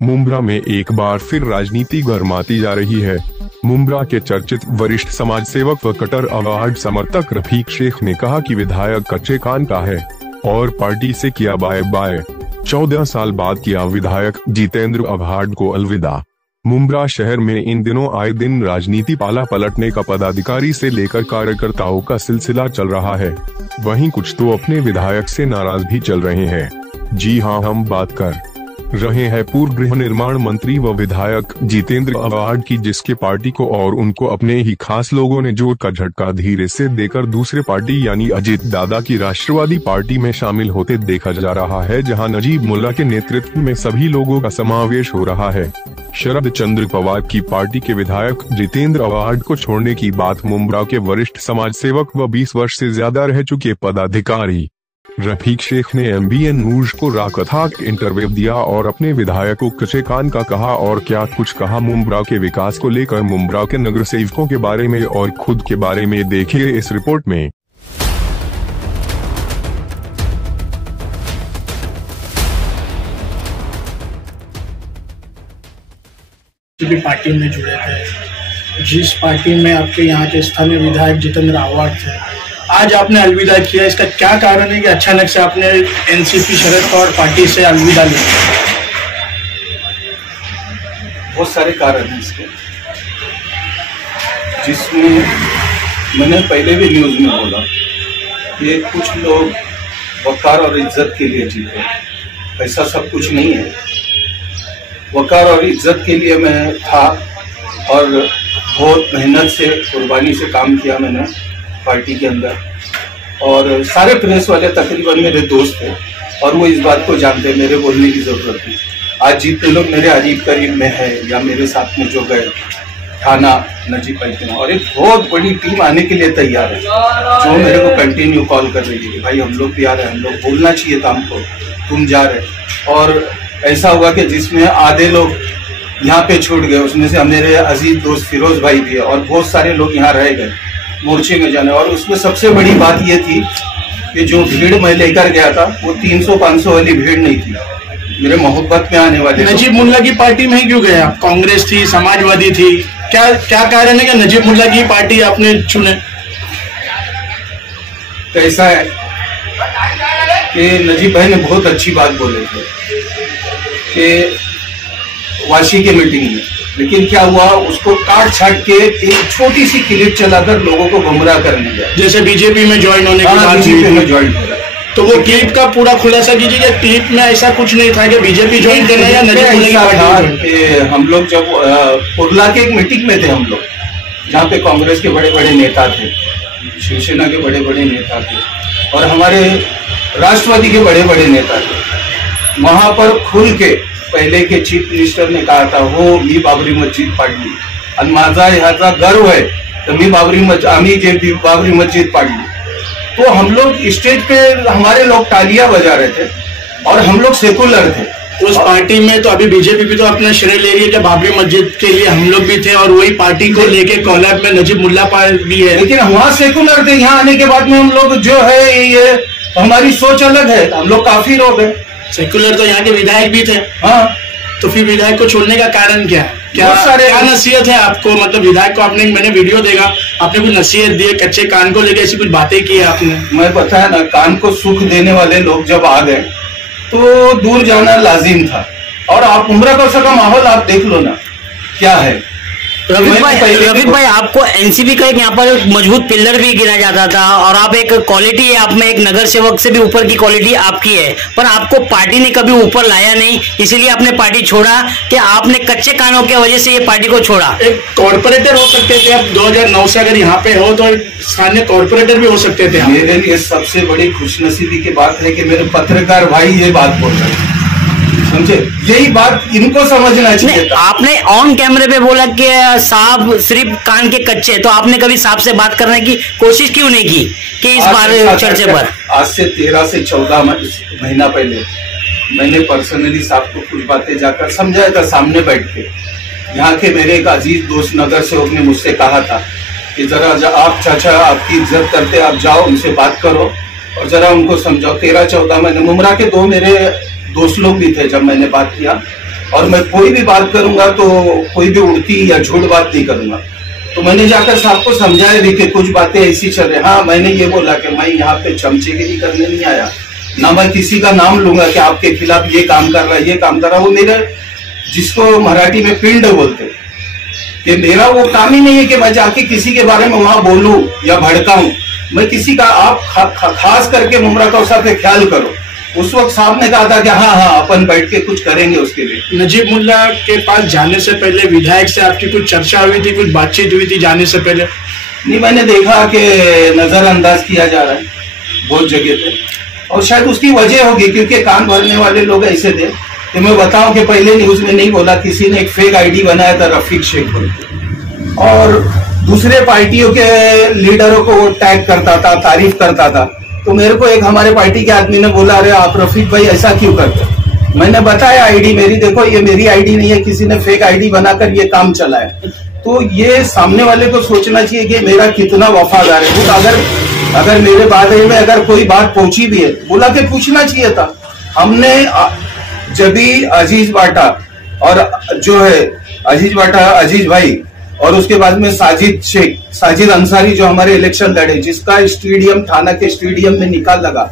मुंब्रा में एक बार फिर राजनीति गरमाती जा रही है। मुंब्रा के चर्चित वरिष्ठ समाज सेवक व कटर अवार्ड समर्थक रफीक शेख ने कहा कि विधायक कच्चे कान का है और पार्टी से किया बाय बाय। 14 साल बाद किया विधायक जितेंद्र अवार्ड को अलविदा। मुंब्रा शहर में इन दिनों आए दिन राजनीति पाला पलटने का पदाधिकारी से लेकर कार्यकर्ताओं का सिलसिला चल रहा है। वहीं कुछ तो अपने विधायक से नाराज भी चल रहे हैं। जी हां, हम बात कर रहे हैं पूर्व गृह निर्माण मंत्री व विधायक जितेंद्र अवार्ड की, जिसके पार्टी को और उनको अपने ही खास लोगों ने जोर का झटका धीरे से देकर दूसरे पार्टी यानी अजित दादा की राष्ट्रवादी पार्टी में शामिल होते देखा जा रहा है, जहां नजीब मुल्ला के नेतृत्व में सभी लोगों का समावेश हो रहा है। शरद चंद्र पवार की पार्टी के विधायक जितेंद्र अवार्ड को छोड़ने की बात मुंब्रा के वरिष्ठ समाज सेवक व 20 वर्ष से ज्यादा रह चुके पदाधिकारी रफीक शेख ने MBN न्यूज को राकथाक इंटरव्यू दिया और अपने विधायक को कच्चे कान का कहा और क्या कुछ कहा मुंब्रा के विकास को लेकर, मुंब्रा के नगर सेवकों के बारे में और खुद के बारे में। देखिए इस रिपोर्ट में। पार्टी में जुड़े थे, जिस पार्टी में आपके यहाँ के स्थानीय विधायक जितेंद्र अवार्ड थे, आज आपने अलविदा किया। इसका क्या कारण है कि अचानक से आपने NCP शरद पवार पार्टी से अलविदा लिया? बहुत सारे कारण हैं इसके, जिसमें मैंने पहले भी न्यूज में बोला कि कुछ लोग वकार और इज्जत के लिए जीते। ऐसा सब कुछ नहीं है। वकार और इज्जत के लिए मैं था और बहुत मेहनत से, कुर्बानी से काम किया मैंने पार्टी के अंदर, और सारे प्रेस वाले तकरीबन मेरे दोस्त थे और वो इस बात को जानते, मेरे बोलने की जरूरत नहीं। आज जितने लोग मेरे अजीब करीब में है या मेरे साथ में जो गए थाना नजीब पैसे, और एक बहुत बड़ी टीम आने के लिए तैयार है, जो मेरे को कंटिन्यू कॉल कर रही है, भाई हम लोग भी आ रहे हैं, हम लोग बोलना चाहिए था हमको, तुम जा रहे। और ऐसा हुआ कि जिसमें आधे लोग यहाँ पे छूट गए, उसमें से मेरे अजीज दोस्त फिरोज भाई भी है, और बहुत सारे लोग यहाँ रह गए मोर्चे में जाने। और उसमें सबसे बड़ी बात ये थी कि जो भीड़ मैं लेकर गया था वो 300-500 वाली भीड़ नहीं थी, मेरे मोहब्बत में आने वाले। नजीब मुल्ला की पार्टी में ही क्यों गए आप? कांग्रेस थी, समाजवादी थी, क्या कारण है कि नजीब मुल्ला की पार्टी आपने चुने? तो ऐसा है कि नजीब भाई ने बहुत अच्छी बात बोले थे कि वाशी के मीटिंग में, लेकिन क्या हुआ, उसको काट छाट के एक छोटी सी क्लिप चलाकर लोगों को गुमराह करने गया। जैसे बीजेपी में ज्वाइन होने के बाद बीजेपी में ज्वाइन हो रहा है, तो वो क्लिप का पूरा खुलासा कीजिए। क्लिप में ऐसा कुछ नहीं था कि बीजेपी ज्वाइन करना या नजीब। हम लोग जब कुर्ला के एक मीटिंग में थे हम लोग, जहाँ पे कांग्रेस के बड़े बड़े नेता थे, शिवसेना के बड़े बड़े नेता थे और हमारे राष्ट्रवादी के बड़े बड़े नेता थे, वहां पर खुल के पहले के चीफ मिनिस्टर ने कहा था, हो मी बाबरी मस्जिद पाडली आणि माझा ह्याचा गर्व है, तो मी आम्ही जे बाबरी मस्जिद पाडली। तो हम लोग स्टेज पे हमारे लोग तालियां बजा रहे थे और हम लोग सेकुलर थे उस पार्टी में। तो अभी बीजेपी भी तो अपना श्रेय ले रही है कि बाबरी मस्जिद के लिए हम लोग भी थे और वही पार्टी को लेके कोलैब में नजीब मुल्ला भी है, लेकिन वहाँ सेकुलर थे। यहाँ आने के बाद में हम लोग जो है ये हमारी सोच अलग है, हम लोग काफी लोग हैं। सेकुलर तो यहाँ के विधायक भी थे। हाँ, तो फिर विधायक को छोड़ने का कारण क्या है? क्या नसीहत है आपको? मतलब विधायक को आपने, मैंने वीडियो देखा, आपने कुछ नसीहत दी, कच्चे कान को लेकर ऐसी कुछ बातें की है आपने? मैं बताया ना, कान को सुख देने वाले लोग जब आ गए तो दूर जाना लाजिम था। और आप उम्र का सका माहौल आप देख लो ना क्या है। रफीक भाई, आपको NCP का एक यहाँ पर मजबूत पिलर भी गिना जाता था और आप एक क्वालिटी है, आप में एक नगर सेवक से भी ऊपर की क्वालिटी आपकी है, पर आपको पार्टी ने कभी ऊपर लाया नहीं, इसीलिए आपने पार्टी छोड़ा कि आपने कच्चे कानों की वजह से ये पार्टी को छोड़ा? एक कॉर्पोरेटर हो सकते थे आप 2009 से, अगर यहाँ पे हो तो स्थानीय कॉर्पोरेटर भी हो सकते थे। मेरे लिए सबसे बड़ी खुशनसीबी की बात है कि मेरे पत्रकार भाई ये बात बोल रहे हैं, समझे? यही बात इनको समझना चाहिए था। आपने ऑन कैमरे पे बोला कि साहब सिर्फ कान के कच्चे, तो आपने कभी साहब से बात करने की कोशिश क्यों नहीं की कि इस बार चर्चे पर? आज से 13 से 14 महीना पहले मैंने पर्सनली साहब को कुछ बातें जाकर समझाया था सामने बैठ के। यहाँ के मेरे एक अजीज दोस्त नगर सेवक ने मुझसे कहा था कि जरा आप चाचा आपकी इज्जत करते, आप जाओ उनसे बात करो और जरा उनको समझाओ। 13-14 महीने मुंब्रा के 2 मेरे दोस्त लोग भी थे, जब मैंने बात किया और मैं कोई भी बात करूंगा तो कोई भी उड़ती या झूठ बात नहीं करूंगा। तो मैंने जाकर साहब को समझाया भी कि कुछ बातें ऐसी चल रही। हाँ, मैंने ये बोला कि मैं यहाँ पे चमचेगिरी करने नहीं आया, ना मैं किसी का नाम लूंगा कि आपके खिलाफ ये काम कर रहा है, ये काम कर रहा है। वो मेरा, जिसको मराठी में पिंड बोलते, कि मेरा वो काम ही नहीं है कि मैं जाके किसी के बारे में वहां बोलूं या भड़काऊं। मैं किसी का, आप खास करके मुमरा कौसा पे ख्याल करो। उस वक्त साहब ने कहा था कि हाँ अपन बैठ के कुछ करेंगे उसके लिए। नजीब मुल्ला के पास जाने से पहले विधायक से आपकी कुछ चर्चा हुई थी, कुछ बातचीत हुई थी जाने से पहले? नहीं, मैंने देखा कि नजरअंदाज किया जा रहा है बहुत जगह पे, और शायद उसकी वजह होगी क्योंकि कान भरने वाले लोग ऐसे थे कि मैं बताऊं कि पहले न्यूज में नहीं बोला, किसी ने एक फेक आईडी बनाया था रफीक शेख बोल के, और दूसरे पार्टियों के लीडरों को वो टैग करता था, तारीफ करता था। तो मेरे को एक हमारे पार्टी के आदमी ने बोला, अरे आप रफीक भाई ऐसा क्यों करते? मैंने बताया आईडी मेरी, देखो ये मेरी आईडी नहीं है, किसी ने फेक आईडी बनाकर ये काम चलाया। तो ये सामने वाले को सोचना चाहिए कि मेरा कितना वफादार है। तो अगर मेरे बारे में अगर कोई बात पहुंची भी है, बुला के पूछना चाहिए था। हमने जब भी अजीज बाटा और जो है अजीज भाई, और उसके बाद में साजिद अंसारी जो हमारे इलेक्शन लड़े, जिसका स्टेडियम थाना के स्टेडियम में निकाल लगा,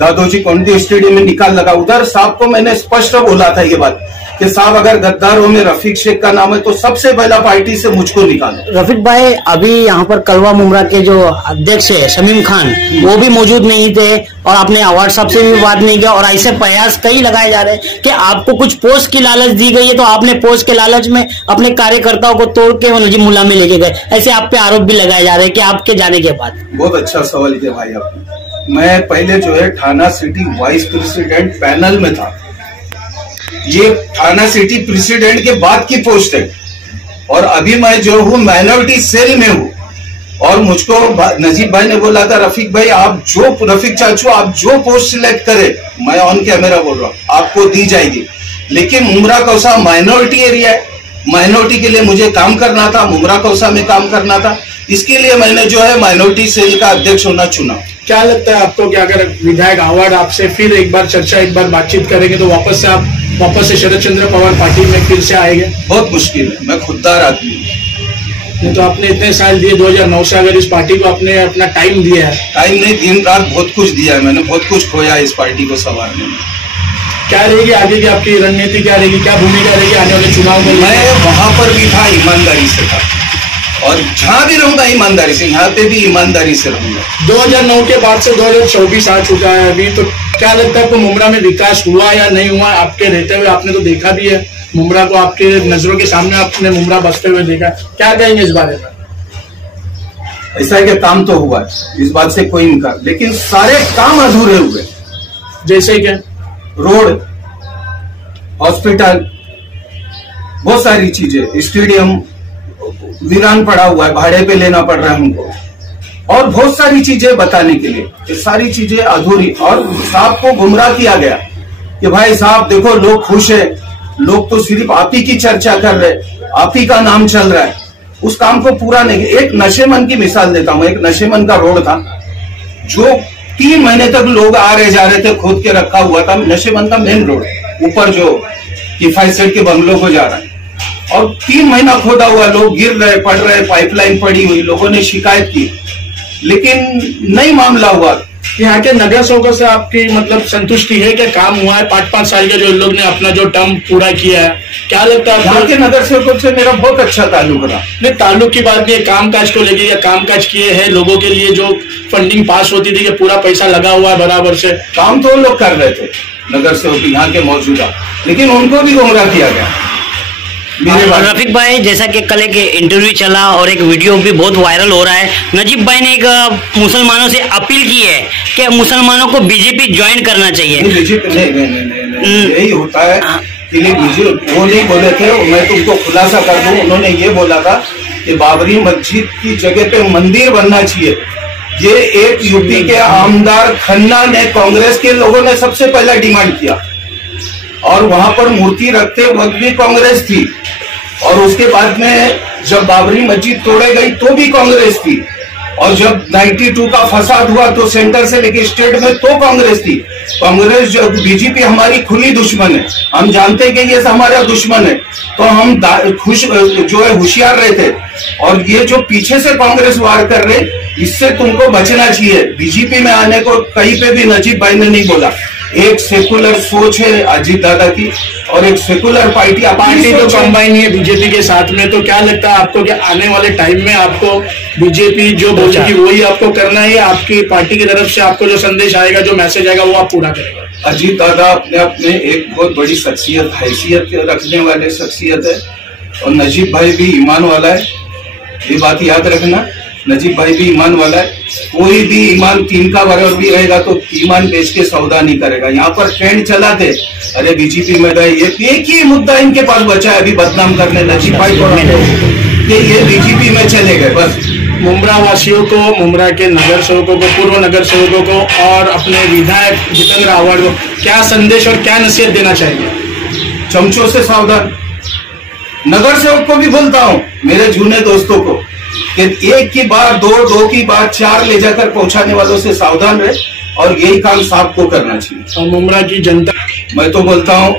दादोजी कोंडी स्टेडियम में निकाल लगा, उधर साहब को मैंने स्पष्ट बोला था ये बात कि साहब अगर गद्दारों में रफीक शेख का नाम है तो सबसे पहला पार्टी से मुझको निकालो। रफीक भाई, अभी यहाँ पर कलवा मुमरा के जो अध्यक्ष है शमीम खान, वो भी मौजूद नहीं थे और आपने अवार्ड साहब से भी बात नहीं किया, और ऐसे प्रयास कई लगाए जा रहे हैं कि आपको कुछ पोस्ट की लालच दी गई है तो आपने पोस्ट के लालच में अपने कार्यकर्ताओं को तोड़ के नजीब मुल्ला में लेके गए। ऐसे आप पे आरोप भी लगाए जा रहे हैं कि आपके जाने के बाद। बहुत अच्छा सवाल किया भाई आपने। मैं पहले जो है थाना सिटी वाइस प्रेसिडेंट पैनल में था, ये थाना सिटी प्रेसिडेंट के बाद की पोस्ट है, और अभी मैं जो हूँ माइनॉरिटी सेल में हूँ। और मुझको नजीब भाई ने बोला था, रफीक भाई रफीक चाचू आप जो पोस्ट सिलेक्ट करे, मैं ऑन कैमरा बोल रहा हूँ, आपको दी जाएगी। लेकिन मुमरा कौसा माइनॉरिटी एरिया है, माइनॉरिटी के लिए मुझे काम करना था, मुमरा कौसा में काम करना था, इसके लिए मैंने जो है माइनॉरिटी सेल का अध्यक्ष होना चुना। क्या लगता है आपको कि अगर विधायक अवार्ड आपसे फिर एक बार चर्चा, एक बार बातचीत करेंगे तो वापस से शरद चंद्र पवार पार्टी में फिर से आएंगे? बहुत मुश्किल है, मैं खुददार आदमी हूँ। नहीं तो आपने इतने साल दिए, 2009 से अगर इस पार्टी को आपने अपना टाइम दिया है। टाइम नहीं, दिन रात बहुत कुछ दिया है मैंने, बहुत कुछ खोया इस पार्टी को संवारने में। क्या रहेगी आगे की आपकी रणनीति, क्या रहेगी, क्या भूमिका रहेगी आने वाले चुनाव में? मैं वहां पर भी था, ईमानदारी से था, और जहां भी रहूंगा ईमानदारी से, यहाँ पे भी ईमानदारी से रहूंगा। 2009 के बाद से 2024 आ चुका है अभी, तो क्या लगता है आपको मुमरा में विकास हुआ या नहीं हुआ? आपके रहते हुए आपने तो देखा भी है मुमरा को, आपके नजरों के सामने आपने मुमरा बसते हुए देखा, क्या कहेंगे इस बारे में? ऐसा है कि काम तो हुआ है, इस बात से कोई इनकार, लेकिन सारे काम अधूरे हुए। जैसे क्या? रोड, हॉस्पिटल, बहुत सारी चीजें, स्टेडियम वीरान पड़ा हुआ है, भाड़े पे लेना पड़ रहा है हमको, और बहुत सारी चीजें बताने के लिए, ये सारी चीजें अधूरी। और साहब को गुमराह किया गया कि भाई साहब देखो लोग खुश है, लोग तो सिर्फ आप ही की चर्चा कर रहे, आप ही का नाम चल रहा है, उस काम को पूरा नहीं। एक नशेमन की मिसाल देता हूं, एक नशेमन का रोड था जो 3 महीने तक लोग आ रहे जा रहे थे, खोद के रखा हुआ था। नशेमन का मेन रोड ऊपर जो किफायत सेठ के बंगलों को जा रहा है, और 3 महीना खोदा हुआ, लोग गिर रहे, पड़ रहे, पाइपलाइन पड़ी हुई, लोगों ने शिकायत की, लेकिन नहीं मामला हुआ। यहाँ के नगर सेवकों से आपकी मतलब संतुष्टि है कि काम हुआ है? 5-5 साल के जो लोग ने अपना जो टर्म पूरा किया है, क्या लगता है? यहाँ के नगर सेवकों से मेरा बहुत अच्छा ताल्लुक रहा। नहीं, ताल्लुक की बात नहीं, कामकाज को लेके, या कामकाज किए हैं लोगों के लिए, जो फंडिंग पास होती थी कि पूरा पैसा लगा हुआ है बराबर से, काम तो लोग कर रहे थे नगर सेवक यहाँ के मौजूदा, लेकिन उनको भी गुमराह किया गया। रफीक भाई, जैसा कि कल एक इंटरव्यू चला और एक वीडियो भी बहुत वायरल हो रहा है, नजीब भाई ने एक मुसलमानों से अपील की है कि मुसलमानों को बीजेपी ज्वाइन करना चाहिए। बीजेपी नहीं, यही होता है कि बीजेपी वो नहीं बोले थे, मैं तुमको खुलासा कर दूं, उन्होंने ये बोला था कि बाबरी मस्जिद की जगह पे मंदिर बनना चाहिए। ये एक यूपी के आमदार खन्ना ने, कांग्रेस के लोगों ने सबसे पहला डिमांड किया, और वहां पर मूर्ति रखते वक्त भी कांग्रेस थी, और उसके बाद में जब बाबरी मस्जिद तोड़े गई तो भी कांग्रेस थी। और जब 92 का फसाद हुआ तो सेंटर से लेके स्टेट में तो कांग्रेस थी। कांग्रेस जो बीजेपी हमारी खुली दुश्मन है, हम जानते हैं कि ये हमारा दुश्मन है, तो हम जो है होशियार रहे थे। और ये जो पीछे से कांग्रेस वार कर रहे, इससे तुमको बचना चाहिए। बीजेपी में आने को कहीं पे भी नजीब भाई ने नहीं बोला। एक सेकुलर सोच है अजीत दादा की और एक सेकुलर पार्टी तो कंबाइन है बीजेपी के साथ में। तो क्या लगता है आपको कि आने वाले टाइम में आपको बीजेपी जो बोलेगी वही आपको करना है, आपकी पार्टी की तरफ से आपको जो संदेश आएगा, जो मैसेज आएगा, वो आप पूरा करेंगे? अजीत दादा अपने आप में एक बहुत बड़ी शख्सियत, हैसियत रखने वाले शख्सियत है और नजीब भाई भी ईमान वाला है, ये बात याद रखना। नजीब भाई भी ईमान वाला है। कोई भी ईमान 3 का बराबर भी रहेगा तो ईमान बेच के सौदा नहीं करेगा। यहाँ पर ट्रेंड चला थे, अरे बीजेपी में गए, ये एक ही मुद्दा इनके पास बचा है अभी बदनाम करने नजीब भाई को, ये बीजेपी में चले गए बस। मुंब्रा वासियों को, मुंब्रा के नगर सेवकों को, पूर्व नगर सेवकों को और अपने विधायक जितेंद्र आव्हाड को क्या संदेश और क्या नसीहत देना चाहिए? चमचों से सावधान। नगर सेवक को भी बोलता हूँ, मेरे जूने दोस्तों को, कि एक की बात दो की बात 4 ले जाकर पहुंचाने वालों से सावधान रहे और यही काम साहब को करना चाहिए। और मुंब्रा की जनता, मैं तो बोलता हूँ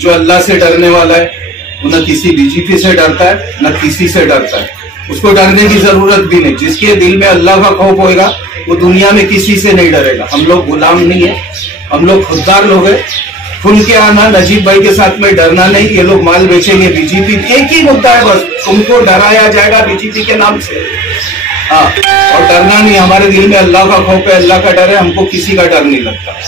जो अल्लाह से डरने वाला है वो न किसी बीजेपी से डरता है न किसी से डरता है, उसको डरने की जरूरत भी नहीं। जिसके दिल में अल्लाह का खौफ होएगा वो दुनिया में किसी से नहीं डरेगा। हम लोग गुलाम नहीं है, हम लोग खुददार लोग हैं। खुल के आना, नजीब भाई के साथ में डरना नहीं। ये लोग माल बेचेंगे, बीजेपी एक ही मुद्दा है बस, तुमको डराया जाएगा बीजेपी के नाम से। हाँ, और डरना नहीं, हमारे दिल में अल्लाह का खौफ है, अल्लाह का डर है, हमको किसी का डर नहीं लगता।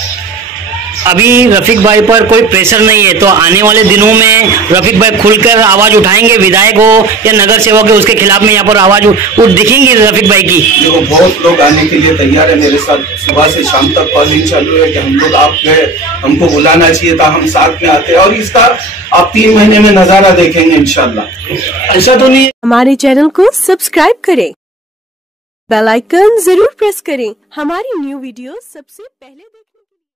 अभी रफीक भाई पर कोई प्रेशर नहीं है, तो आने वाले दिनों में रफीक भाई खुलकर आवाज उठाएंगे, विधायक हो या नगर सेवक है उसके खिलाफ में यहाँ पर आवाज दिखेंगी रफीक भाई की? देखो, बहुत लोग आने के लिए तैयार है मेरे साथ। सुबह से शाम तक कॉलिंग चालू है कि हम लोग आप गए, हमको बुलाना चाहिए था, हम साथ में आते हैं। और इसका आप 3 महीने में नजारा देखेंगे इंशाल्लाह। ऐसा तो नहीं। हमारे चैनल को सब्सक्राइब करें, बेल आइकन जरूर प्रेस करें, हमारी न्यू वीडियो सबसे पहले देखें।